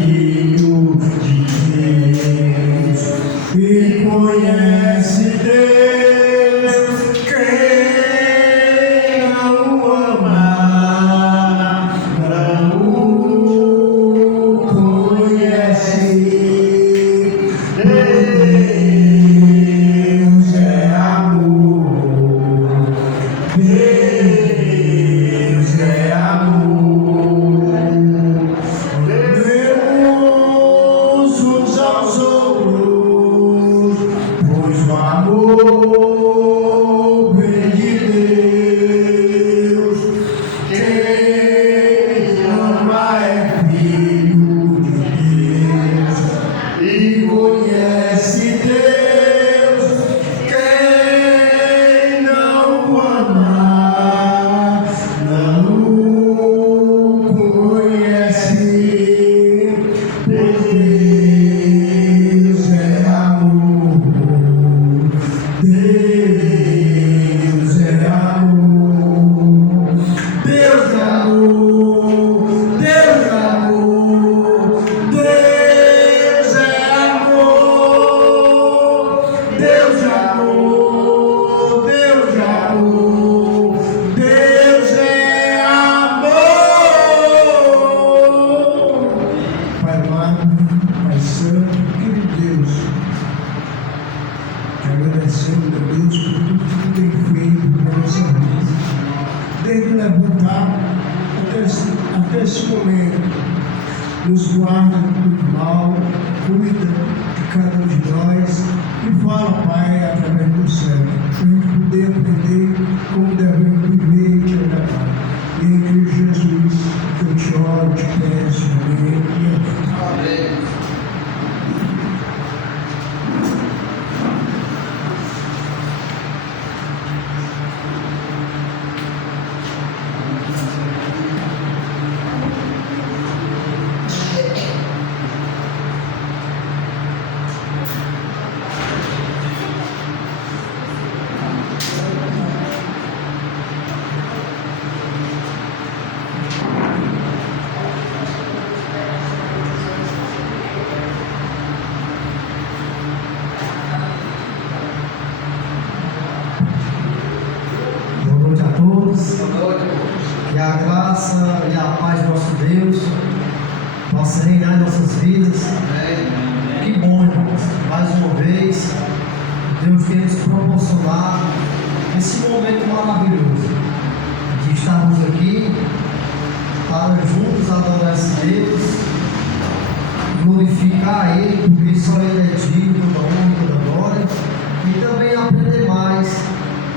filho de Deus e conhece Deus. Quem não o ama não o conhece. Deus é amor. Deus é amor. Devemos uns aos outros, pois o amor vem de Deus. Quem ama é filho de Deus e conhece Deus. Quem não o ama não o conhece. Deus é amor. Deus é amor. Deus é amor. Deus é amor. Deus é amor. Deus é amor. Deus é amor. Deus é amor. Pai amado, Pai santo, querido Deus, te agradecemos, meu Deus, por tudo que tu tem feito na nossa vida, desde levantar até esse momento. Nos guarda do mal, cuida de cada um de nós e fala, Pai, através do céu, para a gente poder aprender como devemos viver e te agradar. Em Cristo Jesus, que eu te oro, te peço, amém. Amém. Boa noite a todos. Boa noite. Que a graça e a paz do nosso Deus possa reinar em nossas vidas. Amém. Que bom, irmãos. Mais uma vez, Deus quer nos proporcionar esse momento maravilhoso de estarmos aqui para juntos adorar esse Deus, glorificar a Ele, porque só Ele é digno da honra e da glória, e também aprender mais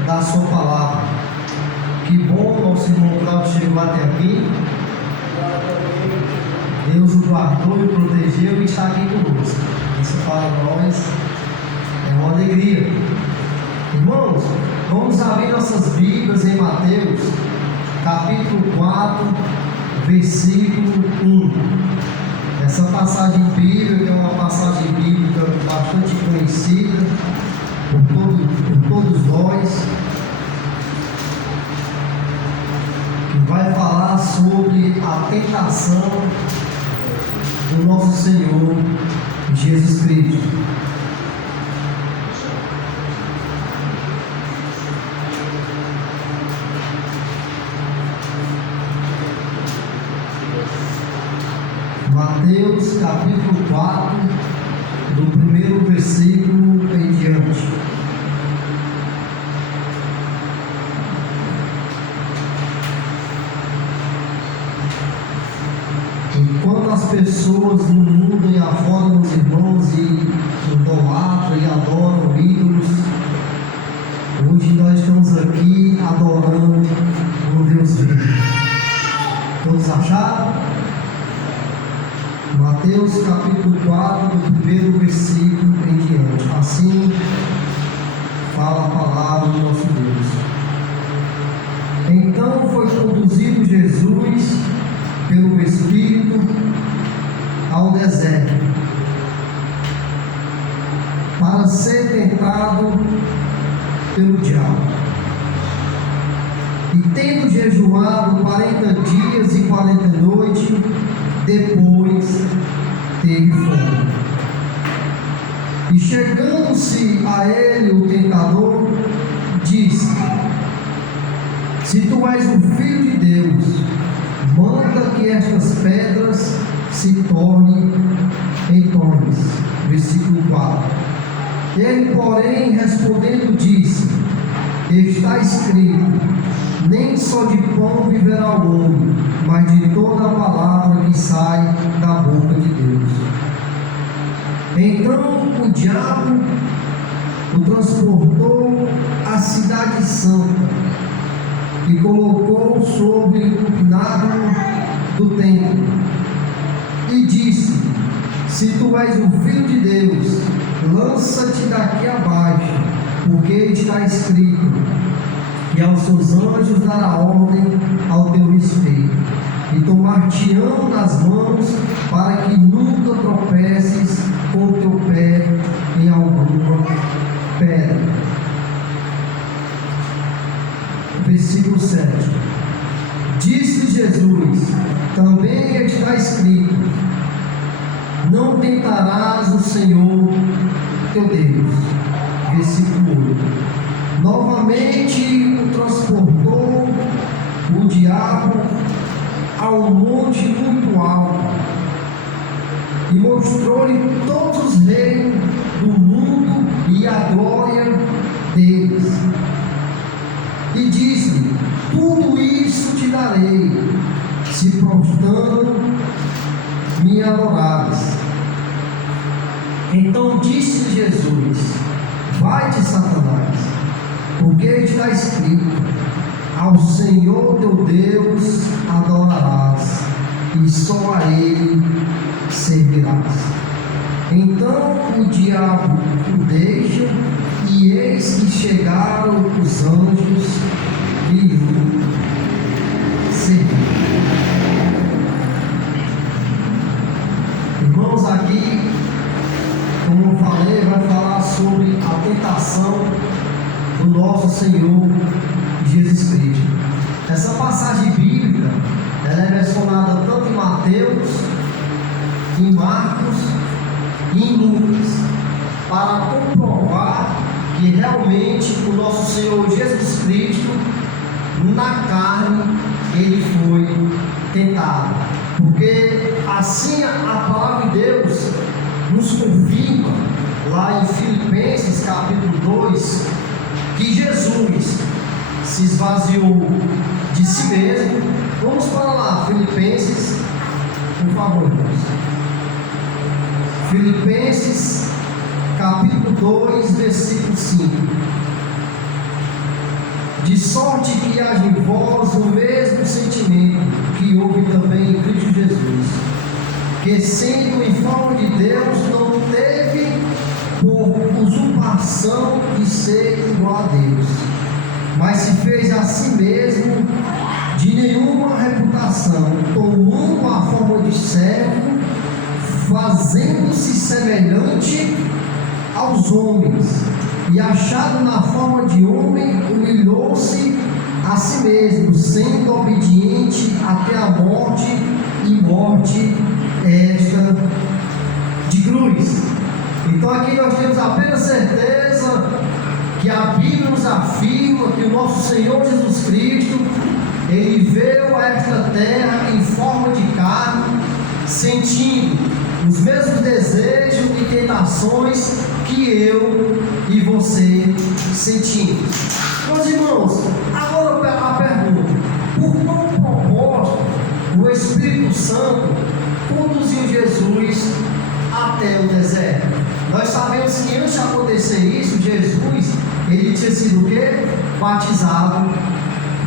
da Sua palavra. Que bom nosso irmão Cláudio chegou até aqui. Deus o guardou e o protegeu e está aqui conosco. Isso para nós é uma alegria. Irmãos, vamos abrir nossas Bíblias em Mateus, capítulo 4, versículo 1. Essa passagem bíblica é uma passagem bíblica bastante conhecida por todos nós, que vai falar sobre a tentação do nosso Senhor Jesus Cristo. Mateus capítulo 4, do primeiro versículo em diante. Enquanto as pessoas no mundo e afora os irmãos e idolatram e adoram ídolos, hoje nós estamos aqui adorando um Deus vivo. Todos acharam? Mateus capítulo 4, do primeiro versículo em diante. Assim fala a palavra do nosso Deus. Então foi conduzido Jesus pelo Espírito ao deserto, para ser tentado pelo diabo. E tendo jejuado 40 dias e 40 noites, depois teve fome. E chegando-se a ele o tentador, disse: se tu és o Filho de Deus, manda que estas pedras se tornem em pães. Versículo 4. Ele, porém, respondendo, disse: está escrito, nem só de pão viverá o homem, mas de toda a palavra que sai da boca de Deus. Então o diabo o transportou à cidade santa e colocou sobre o pináculo do templo e disse: se tu és o Filho de Deus, lança-te daqui abaixo, porque está escrito que aos seus anjos dará ordem ao teu respeito, e tomar-te-ão nas mãos, para que nunca tropeces com o teu pé em alguma pedra. Versículo 7. Disse Jesus: também está escrito, não tentarás o Senhor teu Deus. Versículo 8. Novamente o transportou o diabo ao monte muito alto e mostrou-lhe todos os reinos do mundo e a glória deles. E disse: tudo isso te darei, se prostrando me adorares. Então disse Jesus: vai-te, Satanás, porque está escrito, ao Senhor teu Deus adorarás, e só a Ele servirás. Então o diabo o deixa, e eis que chegaram os anjos e lhe serviram. Irmãos, aqui, como eu falei, vai falar sobre a tentação do nosso Senhor Jesus Cristo. Essa passagem bíblica, ela é mencionada tanto em Mateus, em Marcos e em Lucas, para comprovar que realmente o nosso Senhor Jesus Cristo, na carne, ele foi tentado. Porque assim a palavra de Deus nos confirma, lá em Filipenses capítulo 2, que Jesus se esvaziou de si mesmo. Vamos para lá, Filipenses, por favor, irmãos. Filipenses capítulo 2, versículo 5. De sorte que haja em vós o mesmo sentimento que houve também em Cristo Jesus, que sendo em forma de Deus, não teve por usurpação de ser igual a Deus, mas se fez a si mesmo de nenhuma reputação, tomando a forma de servo, fazendo-se semelhante aos homens, e achado na forma de homem, humilhou-se a si mesmo, sendo obediente até a morte, e morte esta de cruz. Então aqui nós temos a plena certeza que a Bíblia nos afirma que o nosso Senhor Jesus Cristo, ele veio a esta terra em forma de carne, sentindo os mesmos desejos e tentações que eu e você sentimos. Meus irmãos, agora a pergunta: por qual propósito o Espírito Santo conduziu Jesus até o deserto? Nós sabemos que antes de acontecer isso, Jesus, ele tinha sido o quê? Batizado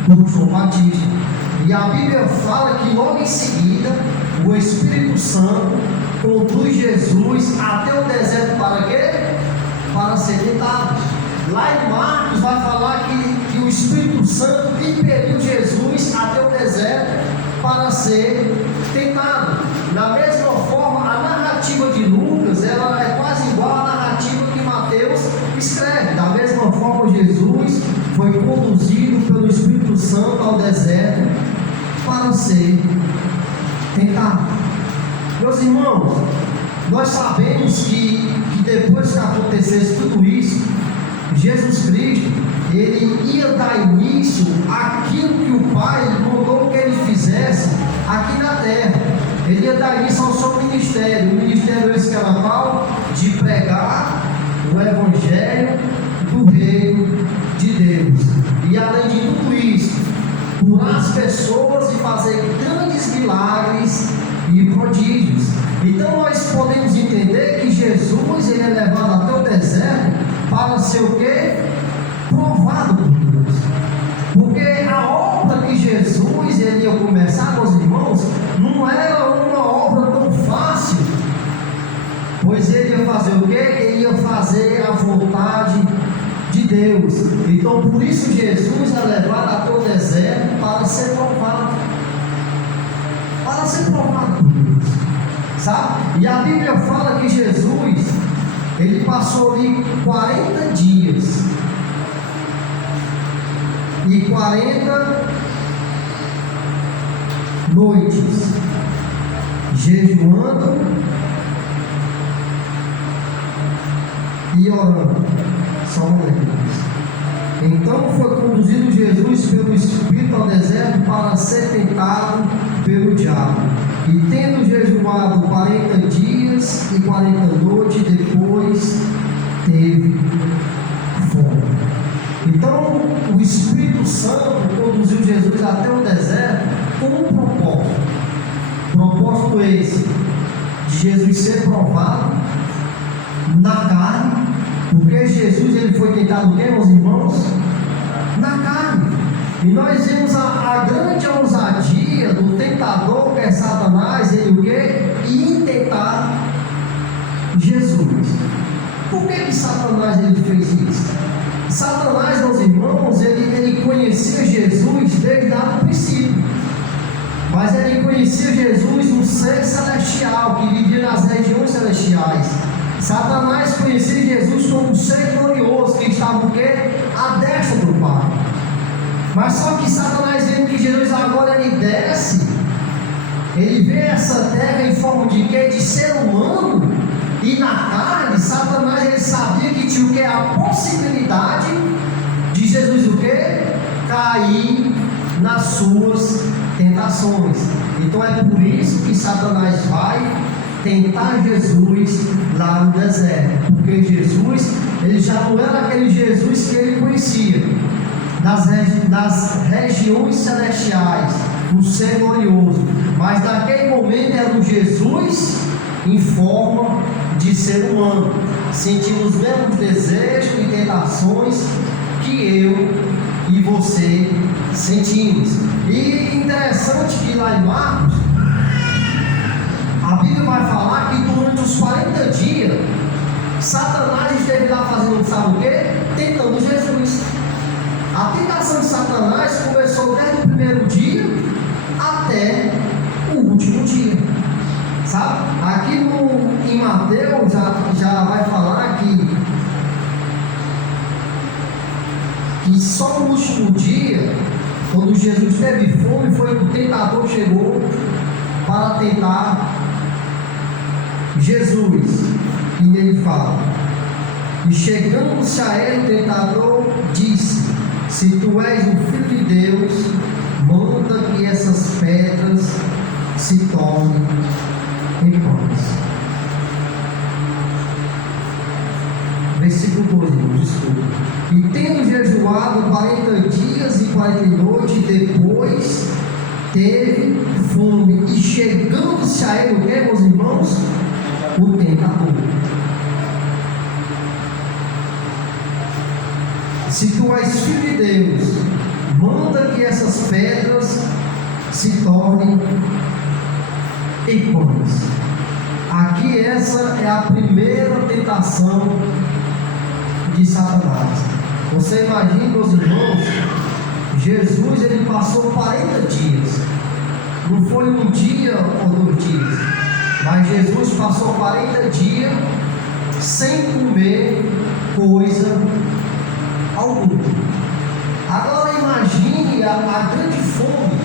por João Batista. E a Bíblia fala que logo em seguida o Espírito Santo conduz Jesus até o deserto para quê? Para ser tentado. Lá em Marcos vai falar que o Espírito Santo impeliu Jesus até o deserto para ser tentado. Da mesma forma, a narrativa de Lucas, ela é quase igual à narrativa que Mateus escreve. Da mesma forma, Jesus foi conduzido pelo Espírito Santo ao deserto para ser tentado. Meus irmãos, Nós sabemos que depois que acontecesse tudo isso, Jesus Cristo, ele ia dar início àquilo que o Pai mandou que ele fizesse aqui na terra. Ele ia dar início ao seu ministério. O ministério esse que era qual? De pregar o Evangelho do Reino de Deus. E além de tudo isso, curar as pessoas e fazer grandes milagres e prodígios. Então nós podemos entender que Jesus ele é levado até o deserto para ser o quê? Provado por Deus. Porque a obra que Jesus ele ia começar, meus irmãos, não era uma obra tão fácil. Pois ele ia fazer o quê? Ele ia fazer a vontade de Deus. Então por isso Jesus é levado até o deserto para ser provado. Para ser provado por Deus. Sabe? E a Bíblia fala que Jesus ele passou ali 40 dias e 40 noites jejuando e orando. Só um momento. Então foi conduzido Jesus pelo Espírito ao deserto para ser tentado pelo diabo. E tendo jejuado 40 dias e 40 noites, depois teve fome. Então o Espírito Santo conduziu Jesus até o deserto com um propósito. Propósito esse de Jesus ser provado na carne, porque Jesus ele foi tentado o quê, meus irmãos? Na carne. E nós vemos a grande ousadia do tentador, que é Satanás, ele o quê? Ir tentar Jesus. Por que Satanás ele fez isso? Satanás, meus irmãos, ele conhecia Jesus desde lá no princípio. Mas ele conhecia Jesus, um ser celestial, que vivia nas regiões celestiais. Satanás conhecia Jesus como um ser glorioso, que estava o quê? À destra do Pai. Mas só que Satanás vendo que Jesus agora ele desce, ele vê essa terra em forma de quê? De ser humano, e na carne, Satanás ele sabia que tinha o quê? A possibilidade de Jesus o quê? Cair nas suas tentações. Então é por isso que Satanás vai tentar Jesus lá no deserto, porque Jesus ele já não era aquele Jesus que ele conhecia nas regiões celestiais, um ser glorioso, mas naquele momento era um Jesus em forma de ser humano, sentindo os mesmos desejos e tentações que eu e você sentimos. E interessante que lá em Marcos a Bíblia vai falar que durante os 40 dias Satanás esteve lá fazendo, sabe o quê? Tentando Jesus. A tentação de Satanás começou desde o primeiro dia até o último dia. Sabe? Aqui em Mateus já vai falar que só no último dia, quando Jesus teve fome, foi que o tentador chegou para tentar Jesus. E ele fala: e chegando-se a ele, o tentador disse: se tu és o Filho de Deus, manda que essas pedras se tornem em pães. Versículo 2, irmãos, desculpa. E tendo jejuado 40 dias e 40 noites, depois teve fome. E chegando-se a ele, o que, meus irmãos? O tentador. Se tu és Filho de Deus, manda que essas pedras se tornem em pães. Aqui essa é a primeira tentação de Satanás. Você imagina, meus irmãos, Jesus ele passou 40 dias. Não foi um dia ou 2 dias, mas Jesus passou 40 dias sem comer coisa alguma. Agora imagine a grande fome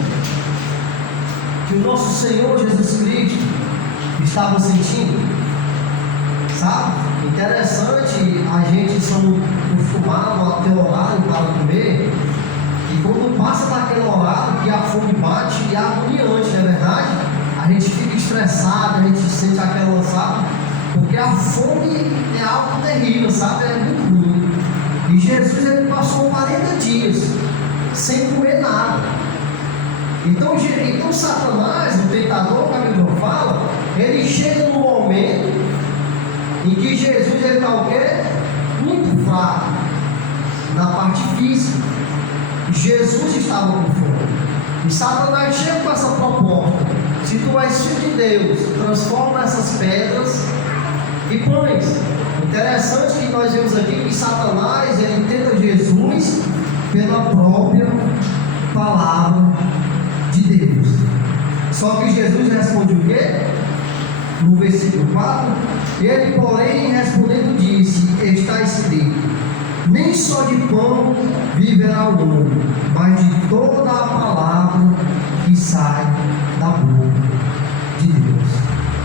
que o nosso Senhor Jesus Cristo estava sentindo. sabe? Interessante, a gente são acostumados a ter horário para comer, e quando passa daquele horário que a fome bate e é agoniante, não é verdade? A gente fica estressado, a gente sente aquela, sabe? Porque a fome é algo terrível, sabe? É muito ruim. E Jesus, ele passou 40 dias sem comer nada. Então Satanás, o tentador, que a Bíblia fala, ele chega no momento em que Jesus está o quê? Muito fraco na parte física. Jesus estava com fome. E Satanás chega com essa proposta: se tu és filho de Deus, transforma essas pedras em pães. Interessante que nós vemos aqui que Satanás, ele tenta Jesus pela própria palavra de Deus. Só que Jesus responde o quê? No versículo 4, ele, porém, respondendo, disse: está escrito, nem só de pão viverá o homem, mas de toda a palavra que sai da boca de Deus.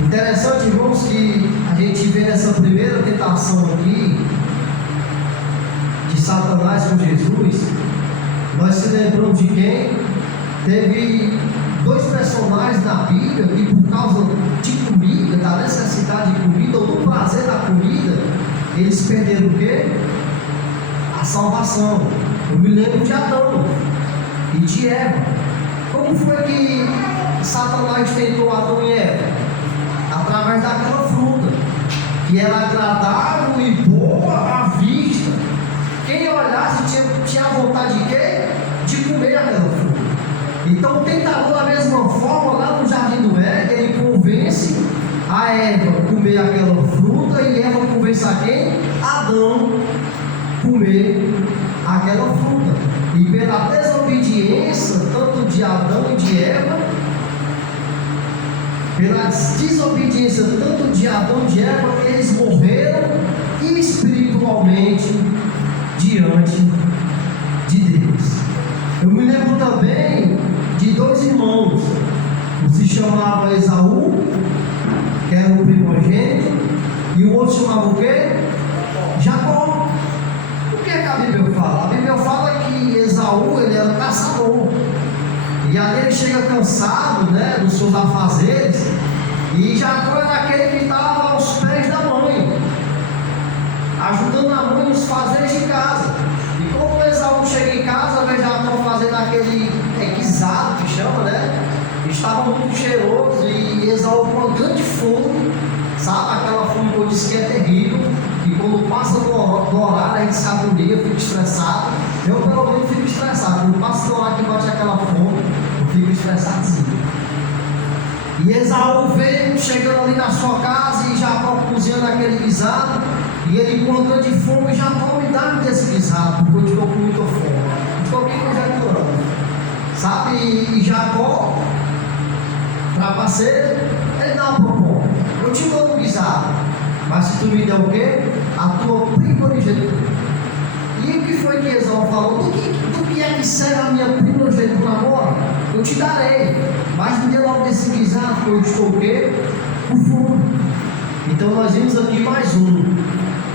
Interessante, irmãos, que a gente vê nessa primeira tentação aqui de Satanás com Jesus. Nós se lembramos de quem? Teve dois personagens na Bíblia que, por causa de comida, da necessidade de comida ou do prazer da comida, eles perderam o quê? A salvação. Eu me lembro de Adão e de Eva. Como foi que Satanás tentou Adão e Eva? Através daquela fruta que era agradável e boa à vista. Quem olhasse tinha vontade de quê? De comer aquela fruta. Então o tentador, da mesma forma, lá no jardim do Éden, ele convence a Eva a comer aquela fruta, e Eva convence a quem? Adão comer aquela fruta. E pela desobediência tanto de Adão e de Eva, pela desobediência tanto de Adão e de Eva, eles morreram espiritualmente diante de Deus. Eu me lembro também de dois irmãos, um se chamava Esaú, que era o primogênito, e o outro chamava o quê? Jacó. O que é que a Bíblia fala? A Bíblia fala que Esaú, ele era caçador, e ali ele chega cansado, né, dos seus afazeres, e Jacó era aquele que estava aos pés da mãe, ajudando a mãe nos fazeres de casa. E quando Esaú chega em casa, vê Jacó fazendo aquele guisado que chama, né? Estava muito cheiroso, e Esaú com uma grande fome, sabe? Aquela fome que eu disse que é terrível, e quando passa do horário a gente se agonia, fica estressado. Eu pelo menos fico estressado. Quando passa do horário que bate aquela fome, eu fico estressadinho. E Esaú veio chegando ali na sua casa, e Jacó cozinhando aquele guisado, e ele com uma grande fome: Jacó, me dá desse guisado, porque eu estou com muita fome. Estou aqui conjecturando, sabe? E Jacó, trapaceiro, ele dá uma proposta: eu te dou um guisado, mas se tu me der o quê? A tua primogenitura. E o que foi que Esaú falou? Do que é que serve a minha primogenitura agora? Eu te darei, mas me dê logo desse guisado, porque eu estou o quê? Com fome. Então nós vimos aqui mais um.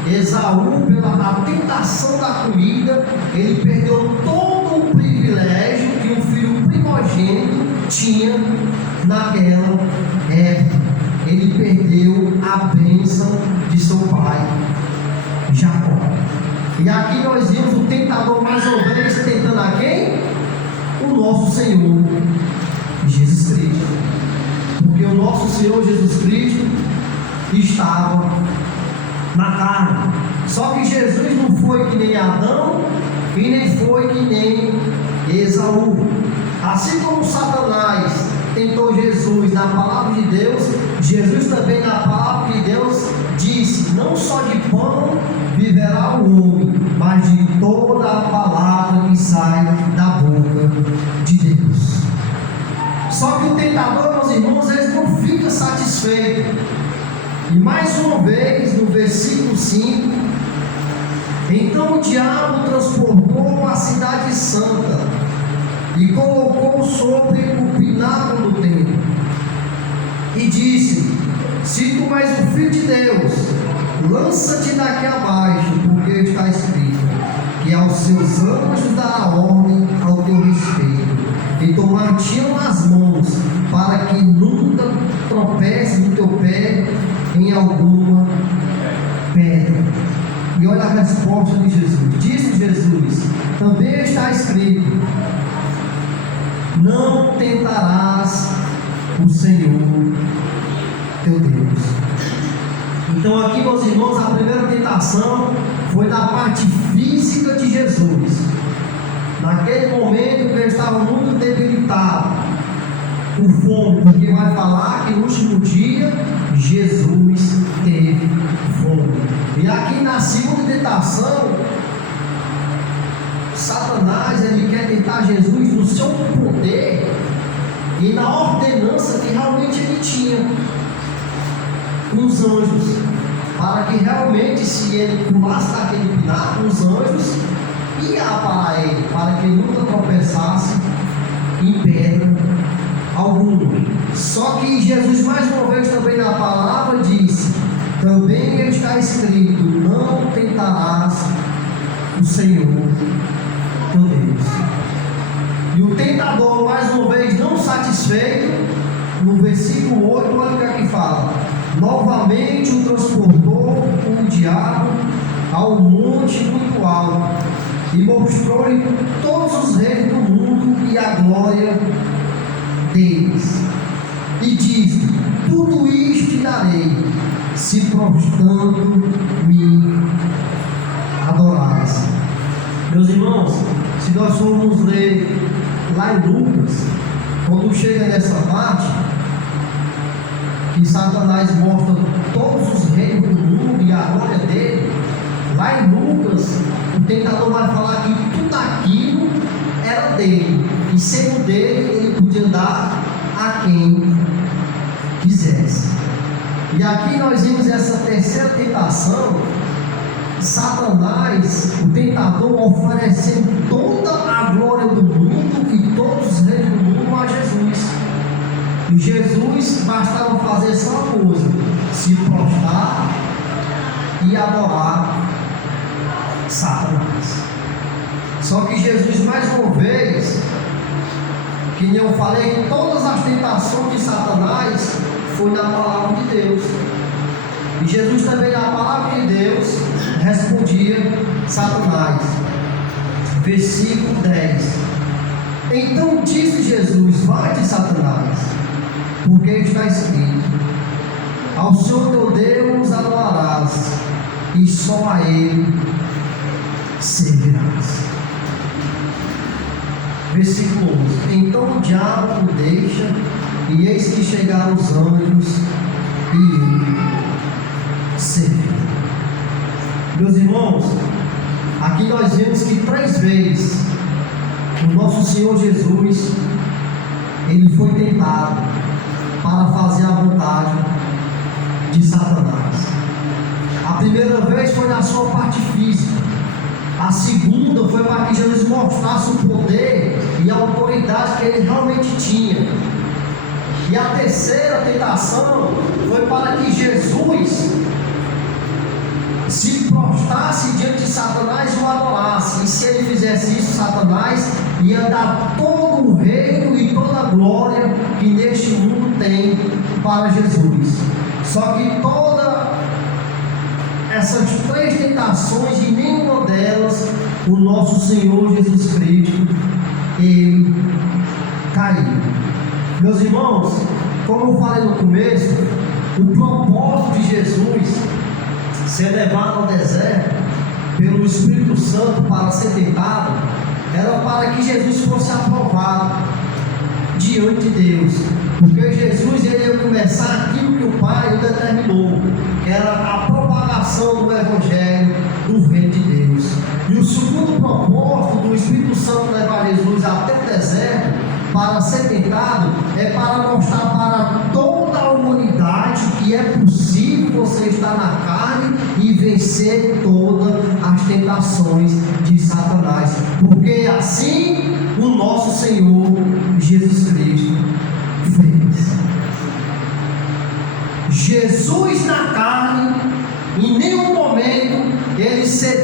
Esaú, pela tentação da comida, ele perdeu todo o privilégio que um filho primogênito tinha naquela época. Ele perdeu a bênção de seu pai, Jacó. E aqui nós vimos o tentador mais uma vez tentando a quem? O nosso Senhor Jesus Cristo. Porque o nosso Senhor Jesus Cristo estava na carne. Só que Jesus não foi que nem Adão e nem foi que nem Esaú. Assim como Satanás tentou Jesus na palavra de Deus, Jesus também na palavra de Deus disse: não só de pão viverá o homem, mas de toda a palavra que sai da boca de Deus. Só que o tentador, meus irmãos, ele não fica satisfeito. E mais uma vez, no versículo 5, então o diabo transportou a cidade santa e colocou sobre o pináculo do templo, e disse: se tu és o filho de Deus, lança-te daqui abaixo, porque está escrito que aos seus anjos dará ordem ao teu respeito, e tomar-te-ão nas mãos, para que nunca tropece no teu pé em alguma pedra. E olha a resposta de Jesus. Disse Jesus: também está escrito: não tentarás o Senhor teu Deus. Então aqui, meus irmãos, a primeira tentação foi na parte física de Jesus. Naquele momento ele estava muito debilitado, com fome, porque vai falar que no último dia Jesus teve fome. E aqui na segunda tentação, Satanás ele quer tentar Jesus no seu poder e na ordenança que realmente ele tinha com os anjos, para que realmente, se ele pulasse daquele pináculo, os anjos iam para ele, para que ele nunca tropeçasse em pedra alguma. Só que Jesus, mais uma vez, também na palavra disse: também está escrito: não tentarás o Senhor teu Deus. E o tentador, mais uma vez, não satisfeito, no versículo 8, olha o que aqui fala: novamente o transportou o diabo ao monte muito alto, e mostrou-lhe todos os reinos do mundo e a glória deles, e diz: tudo isto te darei, se prostrando me adorares. Meus irmãos, se nós formos ler lá em Lucas, quando chega nessa parte que Satanás mostra todos os reinos do mundo e a glória dele, lá em Lucas o tentador vai falar que tudo aquilo era dele, e sendo dele ele podia dar a quem quisesse. E aqui nós vimos essa terceira tentação, Satanás, o tentador, oferecendo toda a glória do mundo e todos os reinos do mundo a Jesus. E Jesus bastava fazer só uma coisa: se prostrar e adorar Satanás. Só que Jesus, mais uma vez, que eu falei, todas as tentações de Satanás foi na palavra de Deus. E Jesus também, na palavra de Deus, respondia Satanás. Versículo 10. Então disse Jesus: vai-te, Satanás, porque está escrito: ao Senhor teu Deus adorarás, e só a Ele servirás. Versículo 11. Então o diabo o deixa, e eis que chegaram os anjos, e ele serviu. Meus irmãos, aqui nós vemos que 3 vezes o nosso Senhor Jesus ele foi tentado para fazer a vontade de Satanás. A primeira vez foi na sua parte física. A segunda foi para que Jesus mostrasse o poder e a autoridade que ele realmente tinha. E a terceira tentação foi para que Jesus se prostrasse diante de Satanás e o adorasse. E se ele fizesse isso, Satanás ia dar todo o reino e toda a glória que neste mundo tem para Jesus. Só que todas essas 3 tentações, e nenhuma delas o nosso Senhor Jesus Cristo ele caiu. Meus irmãos, como eu falei no começo, o propósito de Jesus ser levado ao deserto pelo Espírito Santo para ser tentado era para que Jesus fosse aprovado diante de Deus, porque Jesus ele ia começar aquilo que o Pai determinou, que era a propagação do Evangelho do Reino de Deus. E o segundo propósito do Espírito Santo levar Jesus até o deserto para ser tentado é para mostrar para toda a humanidade que é possível você estar na carne e vencer todas as tentações de Satanás, porque assim o nosso Senhor Jesus Cristo fez. Jesus na carne, em nenhum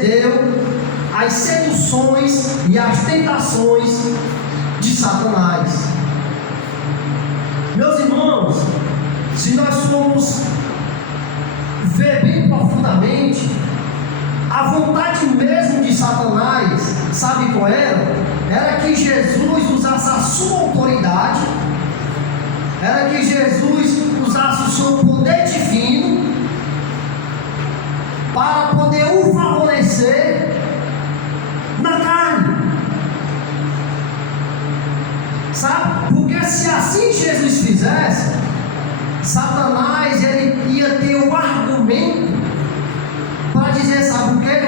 cedeu às seduções e às tentações de Satanás. Meus irmãos, se nós formos ver bem profundamente, a vontade mesmo de Satanás, sabe qual era? Era que Jesus usasse a sua autoridade, era que Jesus usasse o seu poder divino para poder o favorecer na carne. Sabe? Porque se assim Jesus fizesse, Satanás ele ia ter um argumento para dizer, sabe o que?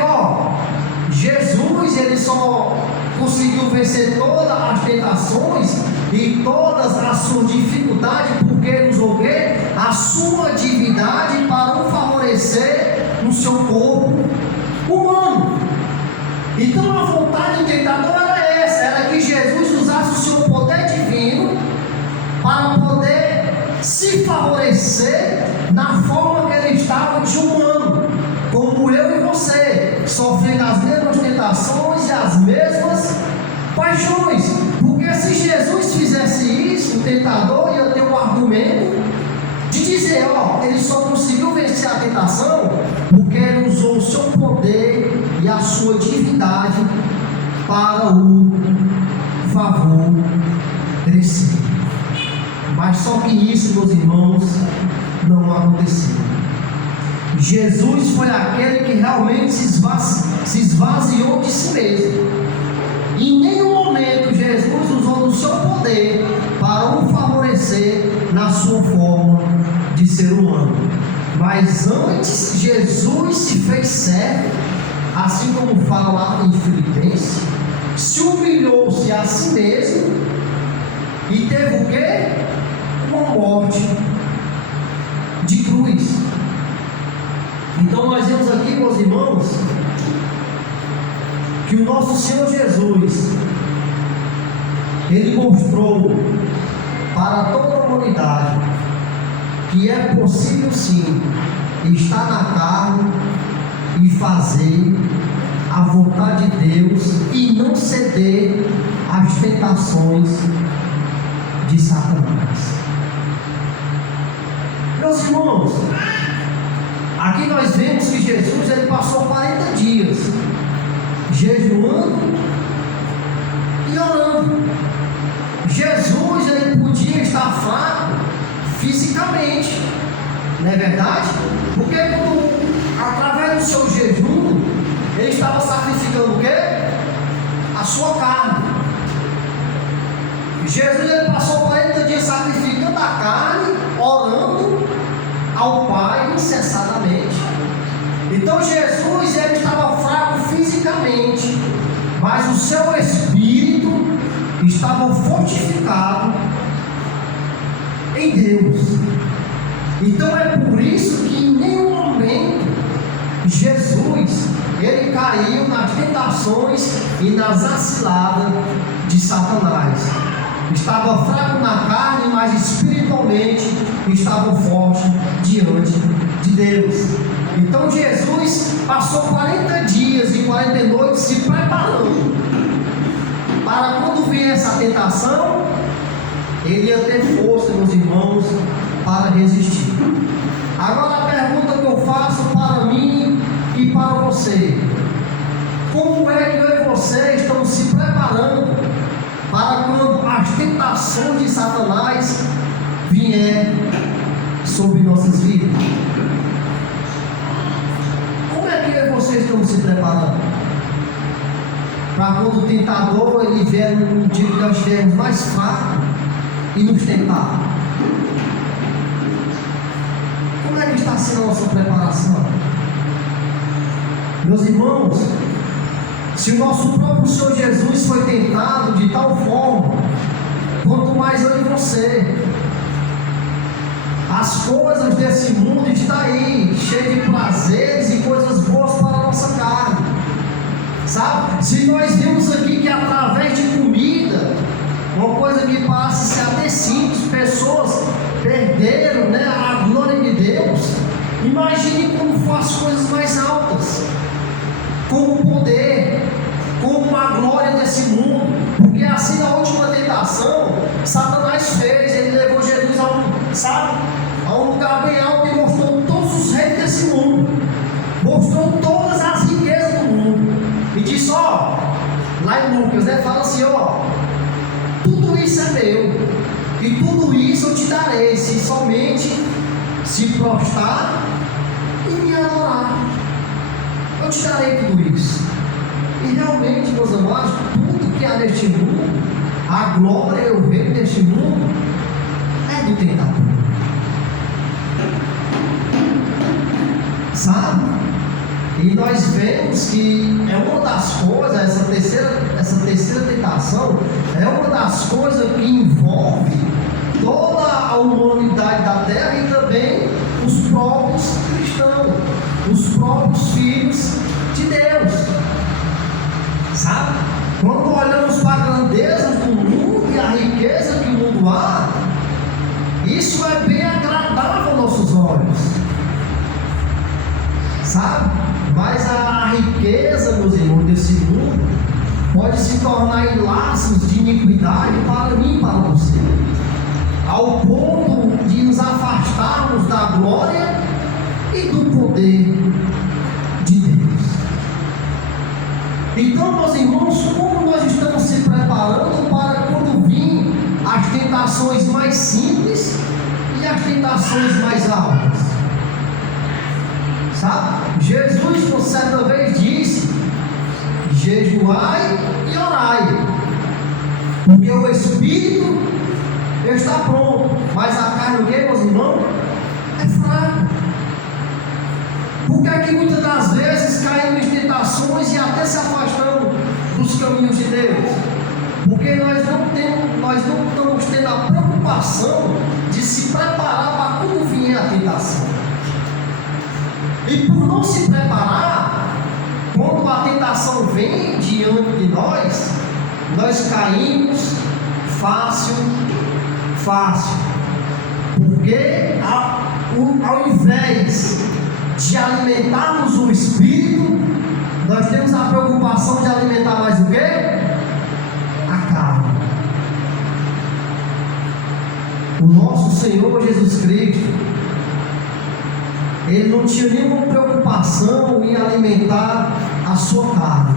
Jesus ele só conseguiu vencer todas as tentações e todas as suas dificuldades porque usou o quê? A sua divindade para o favorecer no seu corpo humano. Então a vontade do tentador era essa, era que Jesus usasse o seu poder divino para poder se favorecer na forma que ele estava de humano, como eu e você, sofrendo as mesmas tentações e as mesmas paixões. Porque se Jesus fizesse isso, o tentador ia ter um argumento de dizer, ele só conseguiu vencer a tentação porque ele usou o seu poder e a sua divindade para o favorecer. Mas só que isso, meus irmãos, não aconteceu. Jesus foi aquele que realmente se esvaziou de si mesmo. Em nenhum momento Jesus usou do seu poder para o favorecer na sua forma de ser humano. Mas antes Jesus se fez servo, assim como fala lá em Filipenses, se humilhou-se a si mesmo e teve o quê? Uma morte de cruz. Então nós vemos aqui, meus irmãos, que o nosso Senhor Jesus, Ele mostrou para toda a humanidade que é possível sim estar na carne e fazer a vontade de Deus e não ceder às tentações de Satanás. Meus irmãos, aqui nós vemos que Jesus ele passou 40 dias jejuando e orando. Jesus ele podia estar fraco fisicamente, não é verdade? Porque através do seu jejum ele estava sacrificando o quê? A sua carne. Jesus ele passou 40 dias sacrificando a carne, orando ao Pai incessadamente. Então Jesus ele estava fraco fisicamente, mas o seu espírito estava fortificado em Deus. Então é por isso que em nenhum momento Jesus ele caiu nas tentações e nas aciladas de Satanás. Estava fraco na carne, mas espiritualmente estava forte diante de Deus. Então Jesus passou 40 dias e 40 noites se preparando para quando viesse a tentação, ele ia ter força, meus irmãos, para resistir. Agora a pergunta que eu faço para mim e para você: como é que eu e você estamos se preparando para quando as tentações de Satanás vier sobre nossas vidas? Como é que eu e você estamos se preparando para quando o tentador ele vier no dia que nós estivermos mais fracos e nos tentar? Como é que está sendo a nossa preparação? Meus irmãos, se o nosso próprio Senhor Jesus foi tentado de tal forma, quanto mais eu e você. As coisas desse mundo estão aí, cheias de prazeres e coisas boas para a nossa carne. Sabe? Se nós vimos aqui que através de comida, uma coisa que parece ser até simples, pessoas perderam, né, a glória de Deus. Imagine como foram as coisas mais altas. com o poder, com a glória desse mundo. Porque assim na última tentação, Satanás fez, ele levou Jesus a um lugar bem alto e mostrou todos os reis desse mundo, mostrou todas as riquezas do mundo, e disse, ó, lá em Lucas, né, fala assim, ó, tudo isso é meu, e tudo isso eu te darei, se somente se prostrar e me adorar. Eu te darei tudo isso. E realmente, meus amados, tudo que há neste mundo, a glória e o reino deste mundo, é do tentador. Sabe? E nós vemos que é uma das coisas, essa terceira tentação, é uma das coisas que envolve toda a humanidade da terra e também os próprios cristãos, os próprios filhos de Deus. Sabe? Quando olhamos para a grandeza do mundo e a riqueza que o mundo há, isso é bem agradável aos nossos olhos. Sabe? Mas a riqueza, meus irmãos, desse mundo pode se tornar em laços de iniquidade para mim e para você, ao ponto de nos afastarmos da glória e do poder de Deus. Então, meus irmãos, como nós estamos se preparando para quando vir as tentações mais simples e as tentações mais altas? Sabe? Jesus, por certa vez, disse: jejuai e orai, porque o Espírito está pronto, mas a carne, o que, meus irmãos? É fraca. Por que é que muitas das vezes caímos em tentações e até se afastamos dos caminhos de Deus? Porque nós não estamos tendo a preocupação de se preparar para quando vier a tentação. E por não se preparar, quando a tentação vem diante de nós caímos fácil. Porque ao invés de alimentarmos o Espírito, nós temos a preocupação de alimentar mais o quê? A carne. O nosso Senhor Jesus Cristo, Ele não tinha nenhuma preocupação em alimentar a sua carne.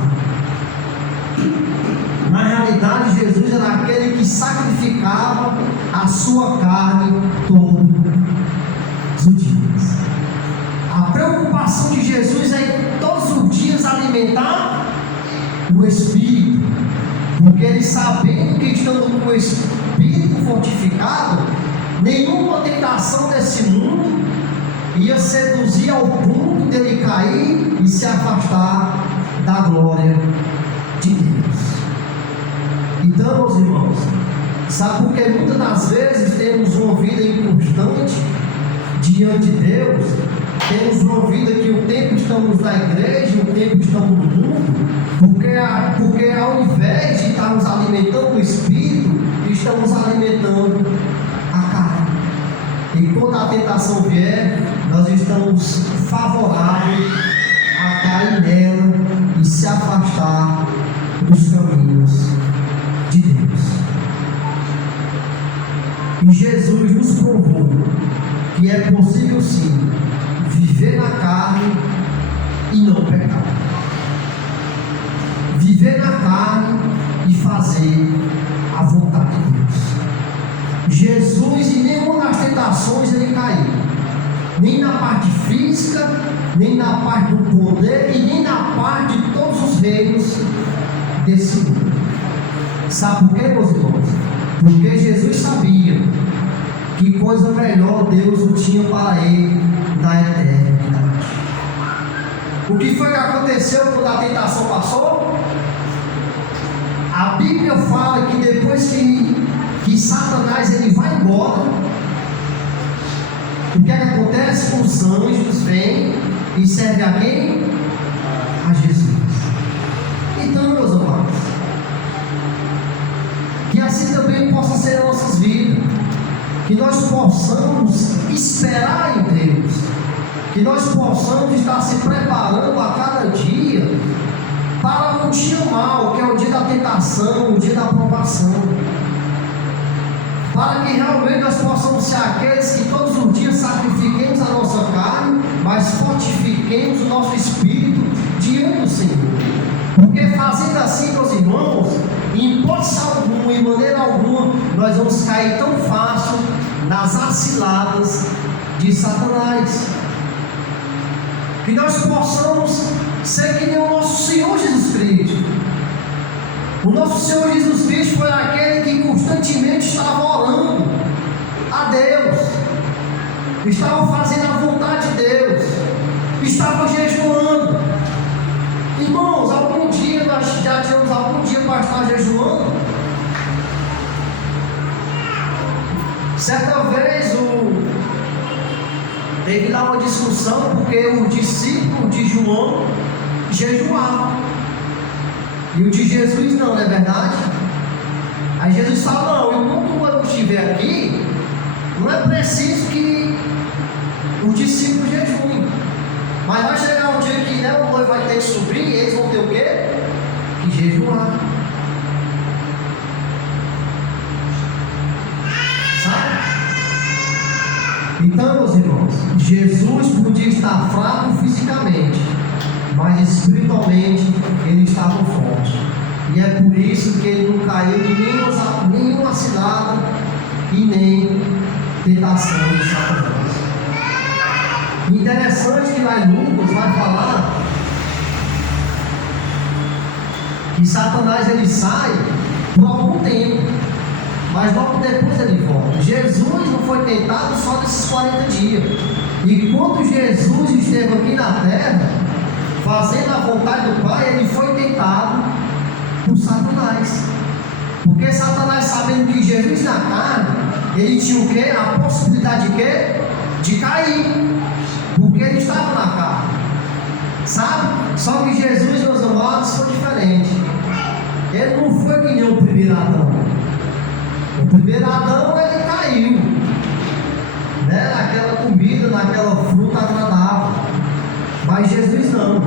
Na realidade, Jesus era aquele que sacrificava a sua carne todos os dias. A preocupação de Jesus é todos os dias alimentar o Espírito, porque ele, sabendo que estando com o Espírito fortificado, nenhuma tentação desse mundo ia seduzir ao ponto dele cair e se afastar da glória de Deus. Então, meus irmãos, sabe por que muitas das vezes temos uma vida inconstante diante de Deus? Temos uma vida que o tempo estamos na igreja, o tempo estamos no mundo, porque ao invés de estarmos alimentando o Espírito, estamos alimentando a carne. E quando a tentação vier, nós estamos favoráveis a cair nela e se afastar dos caminhos de Deus. E Jesus nos provou que é possível sim viver na carne e não pecar, viver na carne e fazer a vontade de Deus. Jesus, em nenhuma das tentações ele caiu, nem na parte física, nem na parte do poder e nem na parte de todos os reinos desse mundo. Sabe por quê, meus irmãos? Porque Jesus sabia que coisa melhor Deus o tinha para ele na eternidade. O que foi que aconteceu quando a tentação passou? A Bíblia fala que depois que Satanás ele vai embora, o que é que acontece? Os anjos vêm e servem a quem? A Jesus. Então, meus amados, que assim também possa ser nossas vidas, que nós possamos esperar em Deus, que nós possamos estar se preparando a cada dia para o dia mal, que é o dia da tentação, o dia da aprovação, para que realmente nós possamos ser aqueles que todos os dias sacrifiquemos a nossa carne, mas fortifiquemos o nosso espírito diante do Senhor. Porque fazendo assim, meus irmãos, em hipótese alguma, em maneira alguma, nós vamos cair tão fácil nas aciladas de Satanás. Que nós possamos ser que nem o nosso Senhor Jesus Cristo. O nosso Senhor Jesus Cristo foi aquele que constantemente estava orando a Deus, estava fazendo a vontade de Deus, estava jejuando. Irmãos, algum dia nós já tivemos algum dia para estar jejuando? Certa vez teve lá uma discussão porque o discípulo de João jejuava e o de Jesus não é verdade? Aí Jesus fala: não, enquanto eu estiver aqui, não é preciso que o discípulo jejue, mas vai chegar um dia que o noivo vai ter que subir e eles vão ter o quê? Que jejuar. Sabe? Então, meus irmãos, Jesus podia estar fraco fisicamente, mas espiritualmente ele estava forte. E é por isso que ele não caiu em nenhuma cilada e nem tentação de Satanás. Interessante que lá em Lucas vai falar que Satanás ele sai por algum tempo, mas logo depois ele volta. Jesus não foi tentado só nesses 40 dias. E quando Jesus esteve aqui na terra, fazendo a vontade do Pai, ele foi tentado por Satanás. Porque Satanás, sabendo que Jesus na carne, ele tinha o quê? A possibilidade de quê? De cair. Porque ele estava na carne. Sabe? Só que Jesus, meus amados, foi diferente. Ele não foi que nem o primeiro Adão. O primeiro Adão, ele caiu, né? Naquela comida, naquela fruta agradável. Mas Jesus não.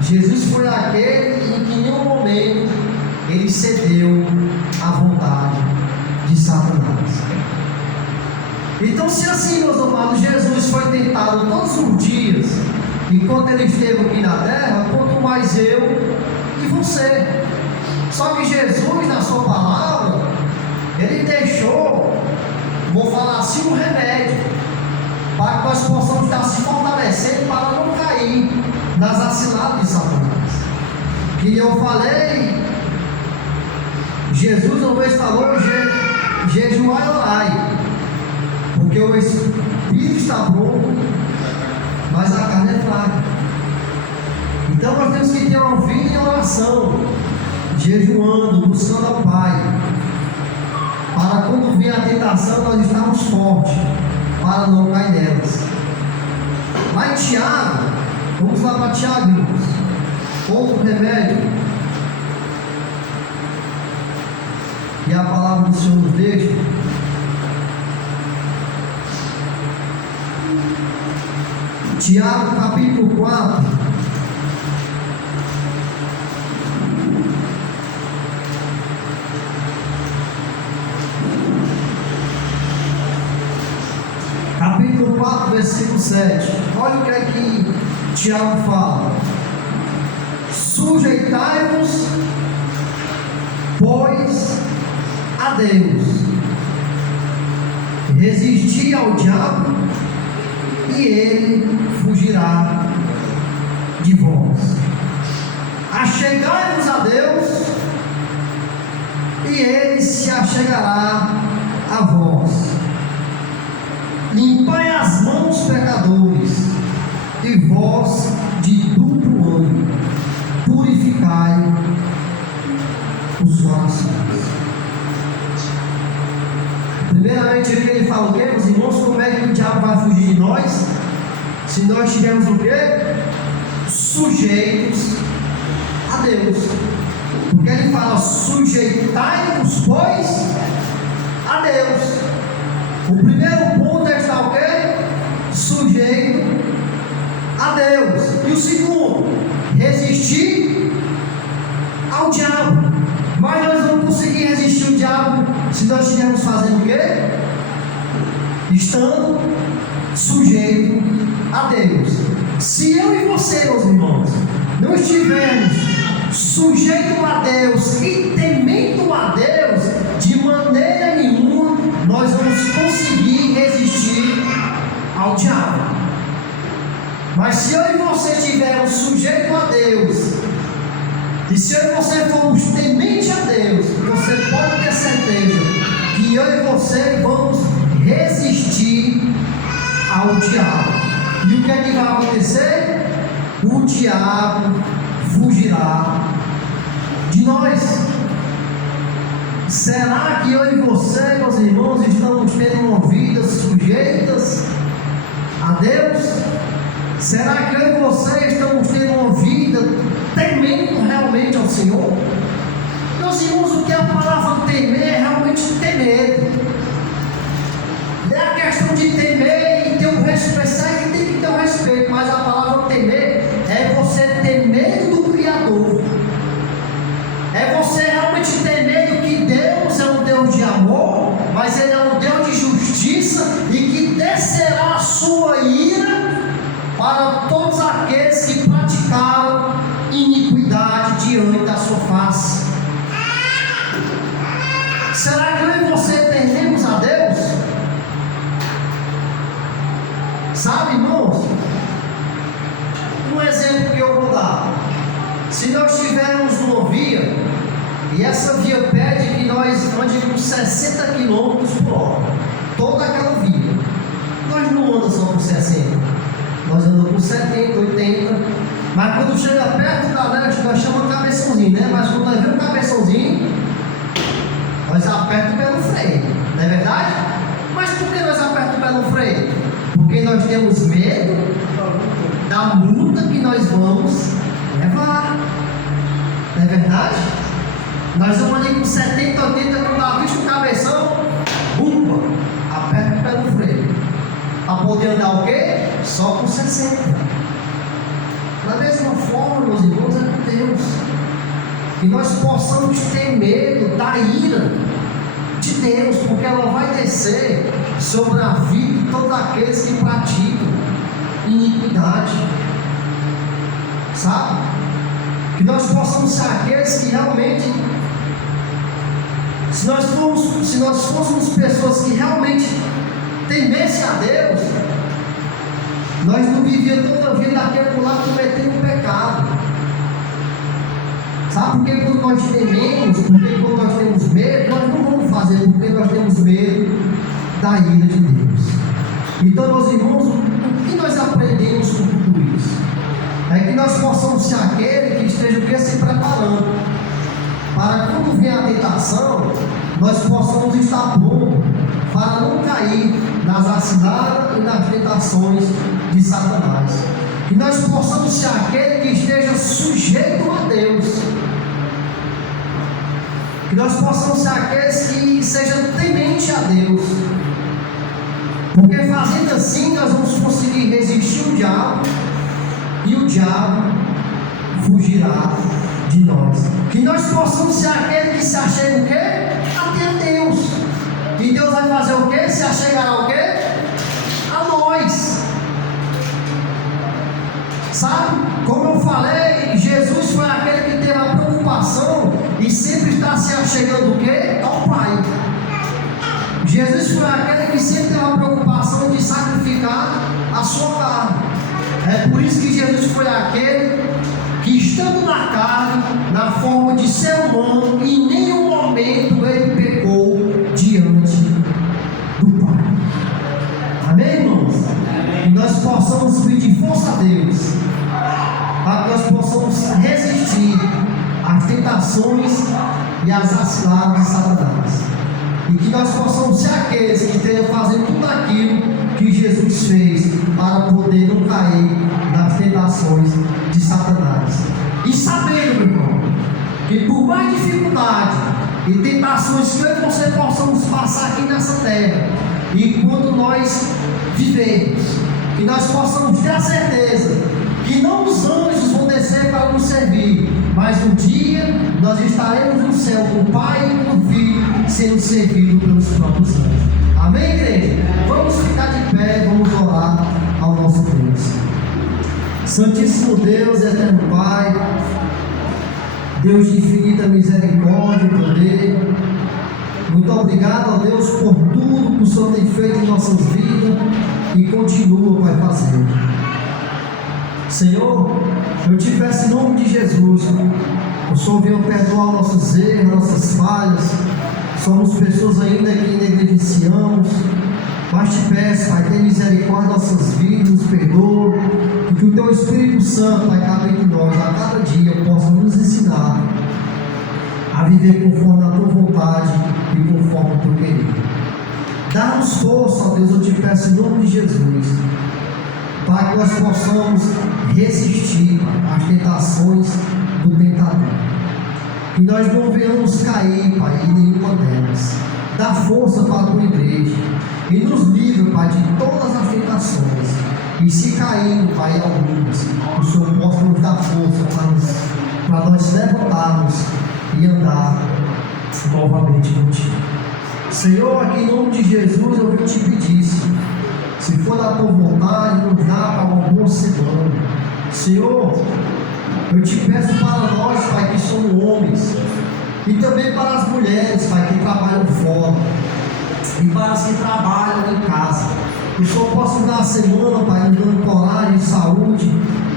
Jesus foi aquele em que em nenhum momento ele cedeu à vontade de Satanás. Então, se assim, meus amados, Jesus foi tentado todos os dias enquanto ele esteve aqui na terra, quanto mais eu e você. Só que Jesus, na sua palavra, ele deixou, vou falar assim, um remédio para que nós possamos estar se fortalecendo para não cair nas aciladas de Satanás. Que eu falei, Jesus uma vez falou: jejuai e orai, porque o espírito está pronto, mas a carne é fraca. Então nós temos que ter uma vida em oração, jejuando, buscando ao Pai, para quando vier a tentação nós estarmos fortes, para não cair nelas. Lá em Tiago, vamos lá para Tiago, irmãos. Outro remédio, e a palavra do Senhor nos deixa. Tiago capítulo 4, capítulo 4, versículo 7. Olha o que é que Tiago fala: sujeitai-vos, pois, a Deus, resisti ao diabo e ele fugirá de vós. Achegai-vos a Deus e ele se achegará a vós. Limpai as mãos, pecadores, e vós de duplo ânimo, purificai os corações. Primeiramente, aqui ele fala o quê, meus irmãos? Como é que o diabo vai fugir de nós? Se nós estivermos o quê? Sujeitos a Deus. Porque ele fala: sujeitai-vos, pois, a Deus. O primeiro ponto é estar o quê? Sujeito a Deus. E o segundo, resistir ao diabo. Mas nós vamos conseguir resistir ao diabo se nós estivermos fazendo o quê? Estando sujeito a Deus. Se eu e você, meus irmãos, não estivermos sujeitos a Deus e temendo a Deus, de maneira nenhuma nós vamos conseguir resistir ao diabo. Mas se eu e você estivermos sujeitos a Deus, e se eu e você formos temente a Deus, você pode ter certeza que eu e você vamos resistir ao diabo. E o que é que vai acontecer? O diabo fugirá de nós. Será que eu e você, meus irmãos, estamos tendo uma vida sujeitas a Deus? Será que eu e você estamos tendo uma vida temendo realmente ao Senhor? Meus irmãos, o que a palavra temer é realmente ter medo. Não é a questão de temer e ter um respeito, sabe que tem que ter um respeito, mas a palavra temer é você ter medo do Criador. É você realmente ter medo que Deus é um Deus de amor, mas Ele é um Deus de justiça e que descerá a sua ira para todos aqueles que praticaram iniquidade diante da sua face. Será que eu e você tememos a Deus? Sabe, irmãos, um exemplo que eu vou dar. Se nós tivermos uma via, e essa via pede que nós andemos 60 km por hora, toda aquela via, nós não andamos só por 60, nós andamos por 70, 80, mas quando chega perto da leste, nós chamamos de cabeçãozinho, né? Mas quando nós vemos o cabeçãozinho, nós apertamos o pé no freio, não é verdade? Mas por que nós apertamos o pé no freio? Porque nós temos medo da multa que nós vamos levar, não é verdade? Nós vamos ali com 70, 80, quando dá vista o cabeção, bumba, aperta o pé no freio. Para poder andar o quê? Só com 60. Da mesma forma, meus irmãos, é com Deus. Que nós possamos ter medo da ira de Deus, porque ela vai descer sobre a vida de todos aqueles que praticam iniquidade. Sabe? Que nós possamos ser aqueles que realmente, se nós fôssemos pessoas que realmente temessem a Deus, nós não vivíamos toda a vida daquele lado cometendo pecado. Sabe por que quando nós tememos, porque quando nós temos medo, nós não vamos fazer, porque nós temos medo da ira de Deus. Então, meus irmãos, o que nós aprendemos com tudo isso? É que nós possamos ser aquele que esteja se preparando para quando vier a tentação, nós possamos estar prontos para não cair nas arciladas e nas tentações de Satanás. Que nós possamos ser aquele que esteja sujeito a Deus. Que nós possamos ser aqueles que sejam temente a Deus. Porque fazendo assim nós vamos conseguir resistir o diabo e o diabo fugirá de nós. Que nós possamos ser aquele que se achega o quê? Até Deus. E Deus vai fazer o quê? Se achegará o quê? A nós. Sabe? Como eu falei, Jesus foi aquele que teve a preocupação e sempre está se achegando o quê? Ao Pai. Jesus foi aquele que sempre teve a preocupação de sacrificar a sua carne. É por isso que Jesus foi aquele que, estando na carne, na forma de ser humano, em nenhum momento ele pecou diante do Pai. Amém, irmãos? Que nós possamos pedir força a Deus, para que nós possamos resistir às tentações e às aciladas de Satanás. E que nós possamos ser aqueles que estejam fazendo tudo aquilo que Jesus fez para poder não cair nas tentações de Satanás. E sabendo, meu irmão, que por mais dificuldade e tentações que eu e você possamos passar aqui nessa terra, enquanto nós vivemos, que nós possamos ter a certeza que não os anjos vão descer para nos servir, mas um dia nós estaremos no céu com o Pai e com o Filho, sendo servido pelos próprios anjos. Amém, igreja? Vamos ficar de pé, vamos orar ao nosso Deus. Santíssimo Deus, eterno Pai, Deus de infinita misericórdia e poder, muito obrigado, ó Deus, por tudo que o Senhor tem feito em nossas vidas e continua, Pai, fazendo. Senhor, eu te peço em nome de Jesus, o Senhor venha perdoar nossos erros, nossas falhas. Somos pessoas ainda que negligenciamos, mas te peço, Pai, tenha misericórdia de nossas vidas, nos perdoa, e que o Teu Espírito Santo, Pai, cabe em nós, a cada dia possa nos ensinar a viver conforme a Tua vontade e conforme o Teu querer. Dá-nos força, ó Deus, eu te peço em nome de Jesus, para que nós possamos resistir às tentações do tentador. Que nós não venhamos cair, Pai, em nenhuma delas. Dá força para a Tua igreja e nos livra, Pai, de todas as tentações. E se cairmos, Pai, algumas, o Senhor possa nos dar força para nós levantarmos e andar novamente contigo. Senhor, aqui em nome de Jesus, eu vou te pedir, Senhor, se for da Tua vontade, nos dá para uma boa semana. Senhor, eu te peço para nós, Pai, que somos homens, e também para as mulheres, Pai, que trabalham fora, e para as que trabalham em casa, que o Senhor possa dar a semana, Pai, nos dando coragem e saúde,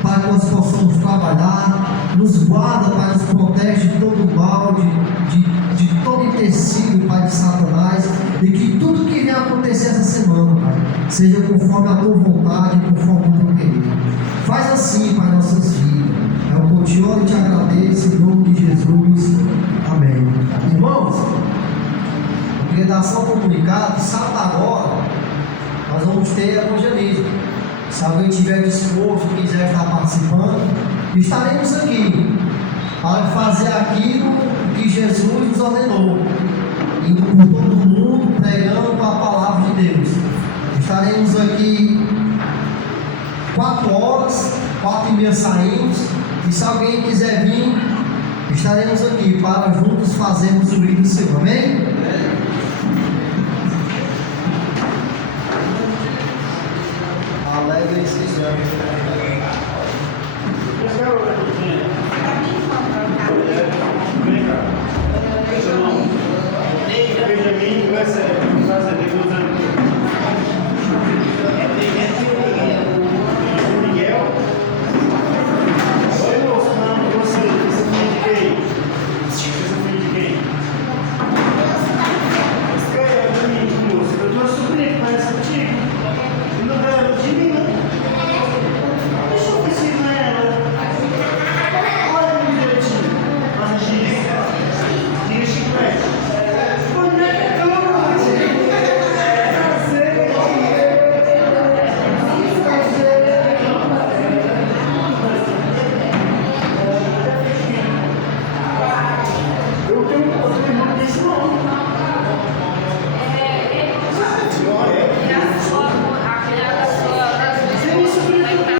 para que nós possamos trabalhar, nos guarda, Pai, nos protege de todo mal, de todo empecilho, Pai, de Satanás, e que tudo que venha acontecer essa semana, Pai, seja conforme a Tua vontade e conforme o Teu querer. Faz assim, Pai, nossas vidas. É o que eu te oro e te agradeço em nome de Jesus. Amém. Irmãos, a redação comunicado, sábado agora, nós vamos ter evangelismo. Se alguém estiver disposto, quiser estar participando, estaremos aqui para fazer aquilo que Jesus nos ordenou, indo por todo mundo, pregando a palavra de Deus. Estaremos aqui 4 horas, 4h30 saímos, e se alguém quiser vir, estaremos aqui para juntos fazermos o hino do Senhor. Amém? Alegrem-se, Senhor.